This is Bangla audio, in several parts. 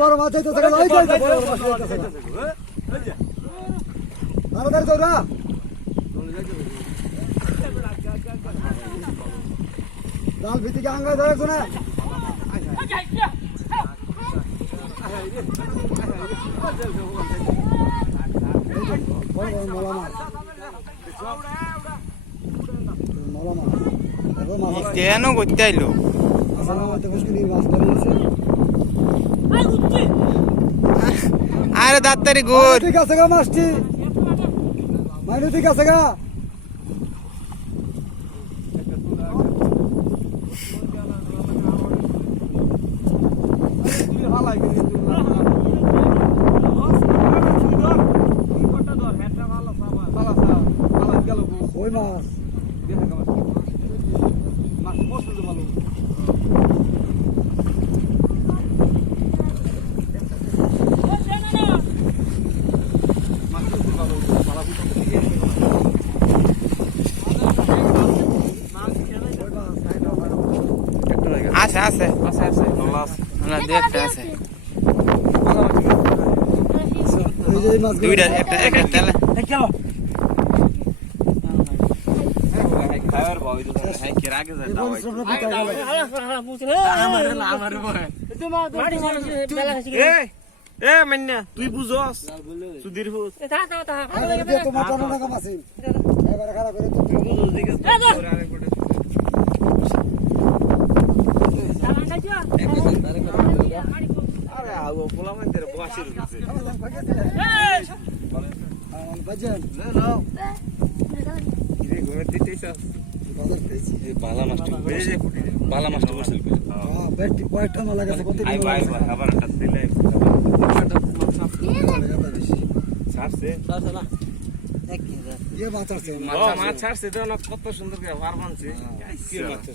বড় মাছ যাইতেছে। তাড়াতাড়ি দৌড়া। জাল ভিতিকে আঙ্গায় ধরে শোনা বড় মলা মাছ এবার মাছ আছে। কেন করতে আইলো? আরে দাঁতারি গুড় ঠিক আছে গা মাছটি মাইনু ঠিক আছে গা। ওই মাছ। আছে আছে। না একটা আছে ওই যে এই মাছগুলো দুইটা একটা একটা তুই বুঝস সুধীর আরে আগো পোলা মান বসে রইছে বাজেন ঘরে বালা মাছটা বেড়ে যায় ফুটি বালা মাছটা বসল হ্যাঁ কয়েকটা মালা গেছে কত আবার একটা দিলে। ছাড়ছে? মাছ মাছ ছাড়ছে তো না কত সুন্দর করে মানছে কি মাছ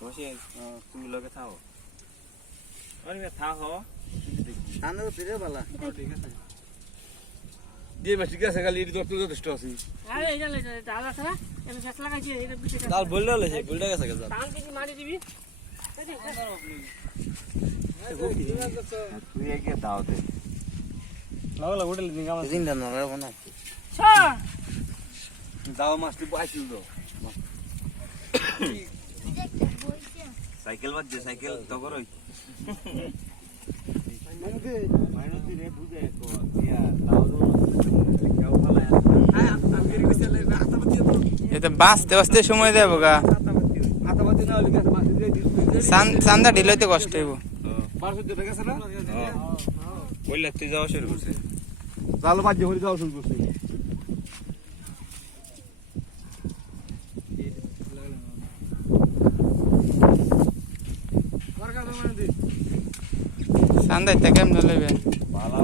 বসে তুমি লগে থাও। আরে থাও। যে মাছ ঠিক আছে। খালি এটি তো যথেষ্ট আছে। কাল বললে হলে সেই বলটা গেছে গেছে। তুই একে দাও দে লাগলা হোটেল দিনটা নড়াবো না দাও মাছটি পাইছিল তো সাইকেল বাজছে সাইকেল তো করই মাইনুতি মাইনতি রে বুঝে কো ইয়া দাও। বাঁচতে বাঁচতে সময় দেবো গা। চান্দা ঢিলাইতে কষ্ট হইব। যাওয়া শুরু করছে জাল বাজে হয়ে যাওয়া শুরু করছে চান্দা ইত্যা কেমন লইবে? ভালো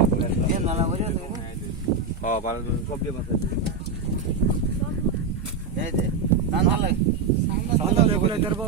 হ্যাঁ ভালো কব দিয়ে মাছ সান্দালে বলে করব